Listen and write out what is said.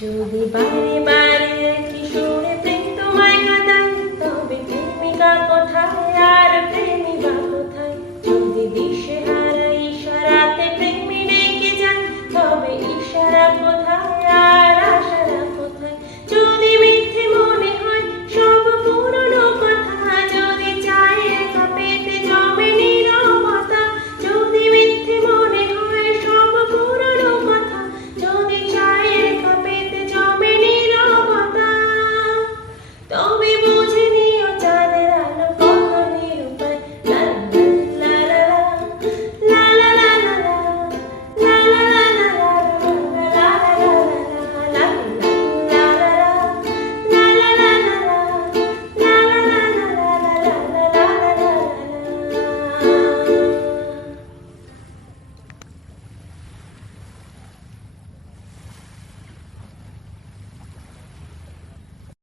To the body, bye.